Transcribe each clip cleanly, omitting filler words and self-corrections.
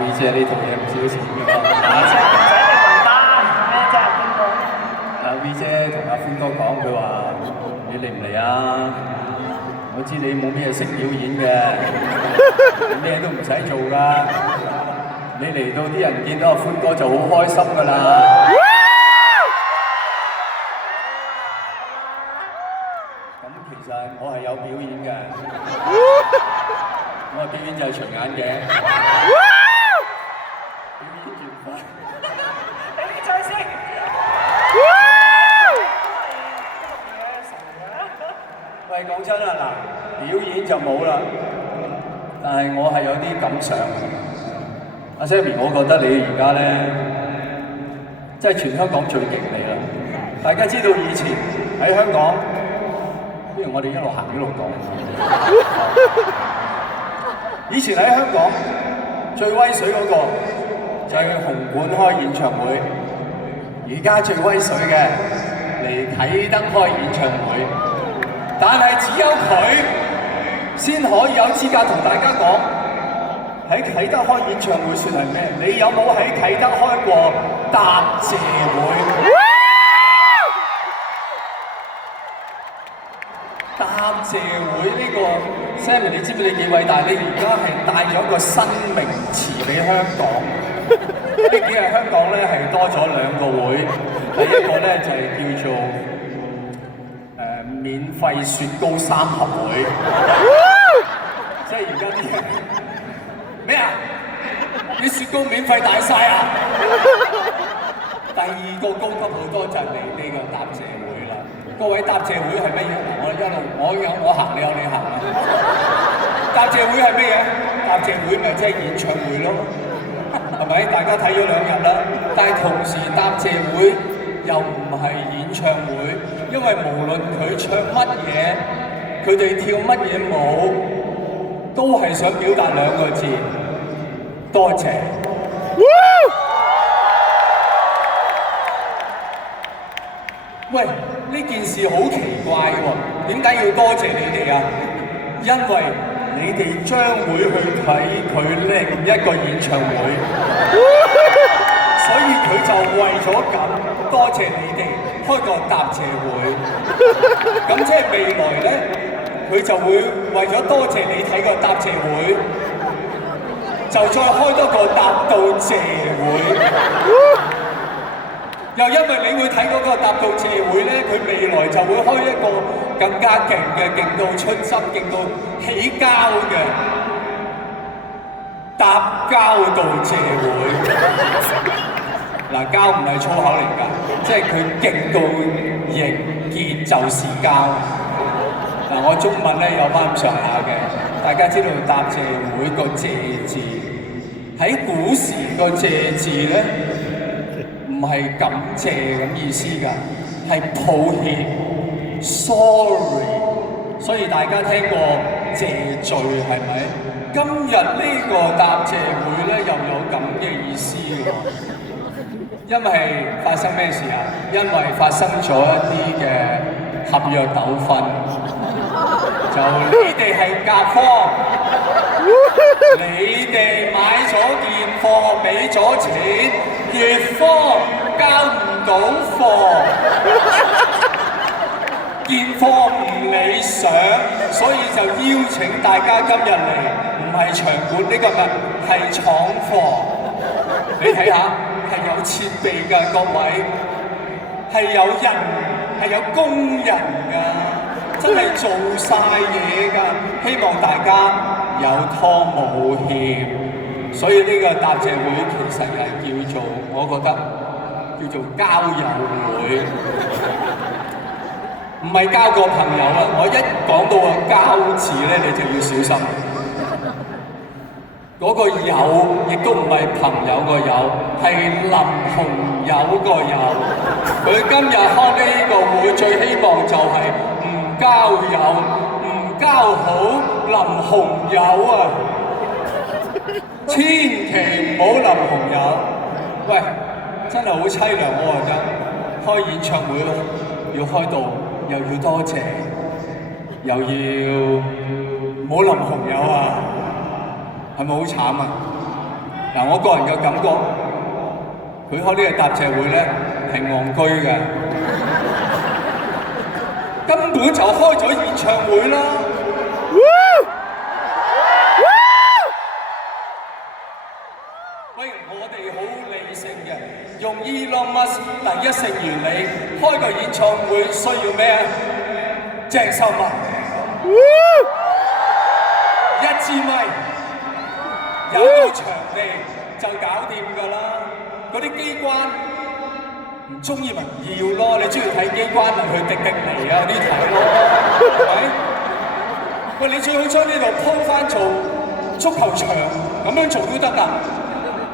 V 姐呢套嘢唔少錢㗎嘛。V 姐同阿歡哥講，佢話：你嚟唔嚟啊？我知你冇咩識表演嘅，你咩都唔使做㗎。你嚟到啲人見到阿歡哥就好開心㗎啦。咁其實我係有表演嘅，我嘅表演就係除眼鏡。表演完快，俾啲掌聲。喂，講真啦，嗱，表演就冇啦，但係我係有啲感想。阿 Sammy， 我覺得你而家咧，即係全香港最勁你啦！大家知道以前喺香港，不如我哋一路行一路講。以前喺香港最威水嗰個就係紅館開演唱會，而家最威水嘅嚟啟德開演唱會。但係只有佢先可以有資格同大家講，喺啟德開演唱會算係咩？你有冇喺啟德開過答謝會？答謝會呢個 Sammy， 你知唔知你幾偉大？你而家係帶咗一個新名詞俾香港。呢幾日香港咧係多咗兩個會，第一個咧就係叫做免費雪糕三合會，即係而家啲人咩啊？啲雪糕免費大晒啊！第二個高級好多就係你呢個答謝會啦。各位答謝會係乜嘢？我行，你有你行啊！答謝會係乜嘢？答謝會咪即係演唱會咯，係咪？大家睇咗2日啦，但係同時答謝會又唔係演唱會，因為無論佢唱乜嘢，佢哋跳乜嘢舞，都係想表達2個字：多謝。喂，呢件事好奇怪喎，點解要多謝你哋啊？因為你哋將會去睇佢另一個演唱會，所以佢就為咗咁多謝你哋開個答謝會。咁即係未來咧，佢就會為咗多謝你睇個答謝會，就再開多個答到謝會。又因為你會睇嗰個答到謝會咧，佢未來就會開一個更加勁嘅，勁到出汁、勁到起膠嘅答膠到謝會。嗱，膠唔係粗口嚟㗎，即係佢勁到凝結就是膠。嗱，我中文咧有翻咁上下嘅，大家知道答謝會個謝字喺古時個謝字咧，唔係感謝咁意思㗎，係抱歉 ，sorry。所以大家聽過謝罪係咪？今日呢個答謝會咧又有咁嘅意思喎。因為發生咩事啊？因為發生咗一啲嘅合約糾紛，就你哋係甲方，你哋買咗件貨，俾咗錢，乙方交唔到貨，件貨唔理想，所以就邀請大家今日嚟，唔係場館呢個物，係廠貨。你睇下，係有設備㗎，各位，係有人，係有工人㗎，真係做晒嘢㗎。希望大家有拖冇欠，所以呢個答謝會其實係叫做，我覺得叫做交友會，唔係交個朋友啦。我一講到個交字咧，你就要小心。嗰個友亦都唔係朋友個友，係林紅友個友。佢今日開呢個會，最希望就係唔交友，唔交好林紅友啊！千祈唔好林紅友。喂，真係好凄涼，我覺得開演唱會要開到又要多謝，又要冇林紅友啊！係咪好慘啊？嗱，我個人嘅感覺，佢開呢個答謝會咧係戇居嘅，根本就開咗演唱會啦。喂，我哋好理性嘅，用 Elon Musk 第一成原理開個演唱會需要咩啊？鄭秀文一支咪，有個場地就搞掂㗎啦。嗰啲機關唔中意咪唔要咯，你中意睇機關咪去迪士尼啊嗰啲睇咯，係咪？喂，你最好將呢度鋪翻做足球場，咁樣做都得㗎。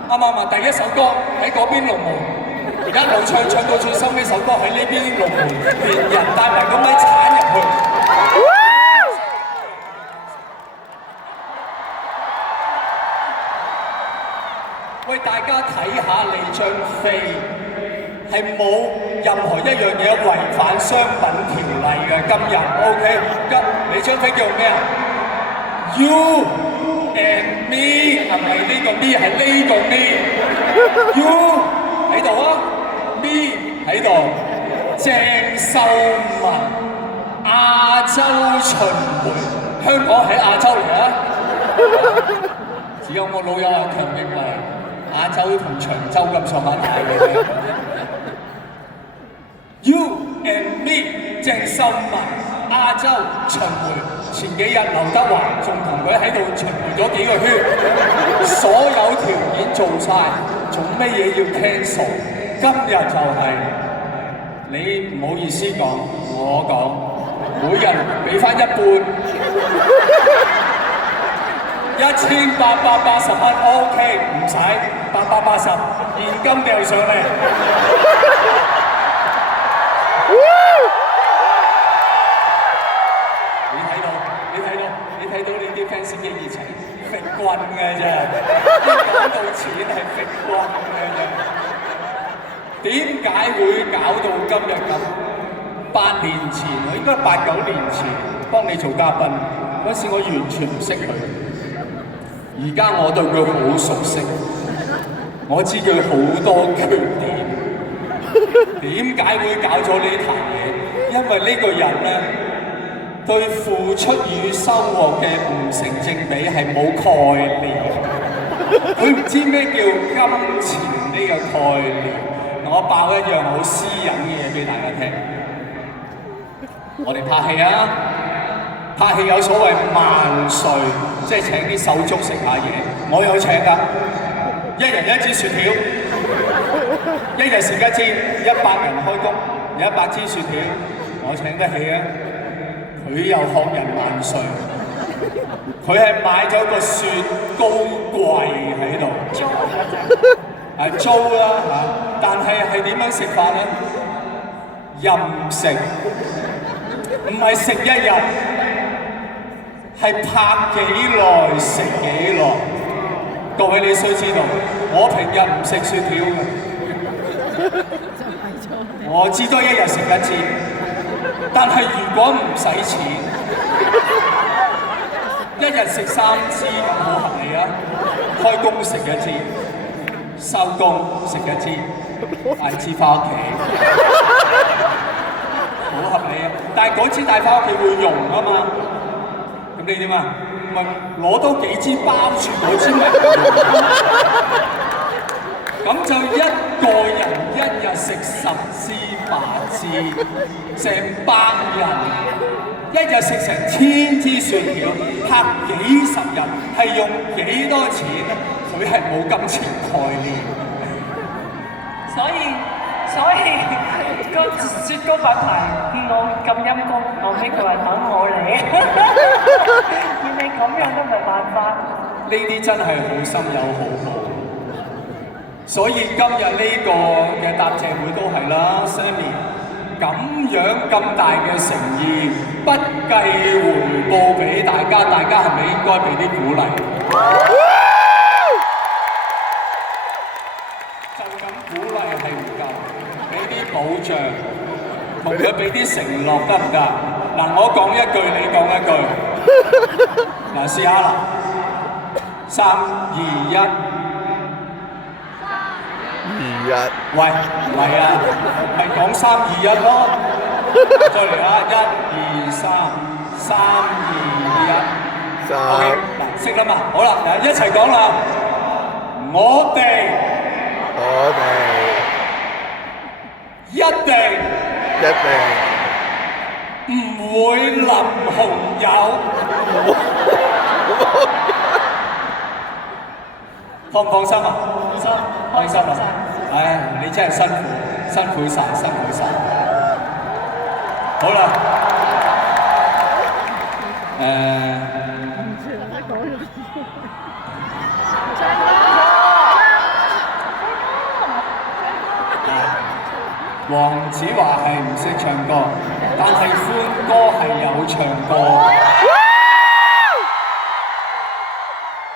啱唔啱啊？第一首歌喺嗰邊龍門，一路唱到最收尾首歌喺呢邊龍門，連人帶埋個咪鏟入去。喂，大家睇下你張飛係冇任何一樣嘢違反商品條例嘅。今日 OK， 你張飛叫咩啊 ？You and me 係咪呢個 me 係呢個 me？You 喺度啊 ，me 喺度。鄭秀文亞洲巡迴，香港喺亞洲嚟啊！只有我老友阿強認為亞洲同長洲咁上下大嘅。You and me 鄭秀文亞洲巡迴。前幾日劉德華仲同佢喺度巡迴咗幾個圈，所有條件做晒，做咩嘢要 cancel？ 今日就係、你唔好意思講，我講，每人俾翻一半，1880蚊 OK， 唔使880，現金掉上嚟。你睇到你啲 fans 嘅熱情，揈棍嘅啫，講到錢係揈棍嘅啫。點解會搞到今日咁？8年前，我應該8、9年前幫你做嘉賓，嗰時我完全唔識佢。而家我對佢好熟悉，我知佢好多缺點。點解會搞咗呢壇嘢？因為呢個人咧，對付出與收穫嘅唔成正比係冇概念，佢唔知咩叫金錢呢個概念。我爆一樣好私隱嘅嘢俾大家聽。我哋拍戲啊，拍戲有所謂萬歲，即係請啲手足食下嘢。我有請㗎，一人一支雪條，一日食一支，100人開工有100支雪條，我請得起啊！佢又學人萬歲，佢係買咗個雪糕櫃喺度，係租啦嚇，但係點樣食法咧？任食，唔係食一日，係拍幾耐食幾耐。各位你須知道，我平日唔食雪條嘅，我至多一日食一支。但係如果唔使錢，一日食3支咁好合理啊！開工食一支，收工食一支，帶支翻屋企，好合理啊！但係嗰支帶翻屋企會溶啊嘛，咁你點啊？咪攞多幾支包住嗰支咪咁就一個人一日食10支8支，成100人一日食成1000支雪條，拍幾十日，係用幾多錢咧？佢係冇金錢概念。所以個雪糕品牌見我咁陰功，後尾佢話等我嚟，見你咁樣都唔係辦法。呢啲真係好心有好報。所以今日呢個嘅答謝會都係啦 ，Sammy 咁樣咁大嘅誠意，不計回報俾大家，大家係咪應該俾啲鼓勵？就咁鼓勵係唔夠，俾啲保障，同佢俾啲承諾得唔得？嗱，我講一句，你講一句。嗱，試下啦，3、2、1。喂，唔係啊，咪講3、2、1咯，再嚟啊！1、2、3，3、2、1。OK，嗱，識啦嘛，好啦，嗱，一齊講啦，我哋一定唔會淋紅油。放唔放心啊？放心啊！唉，你真係辛苦晒。好啦，黃子華係唔識唱歌，但係歡哥係有唱歌。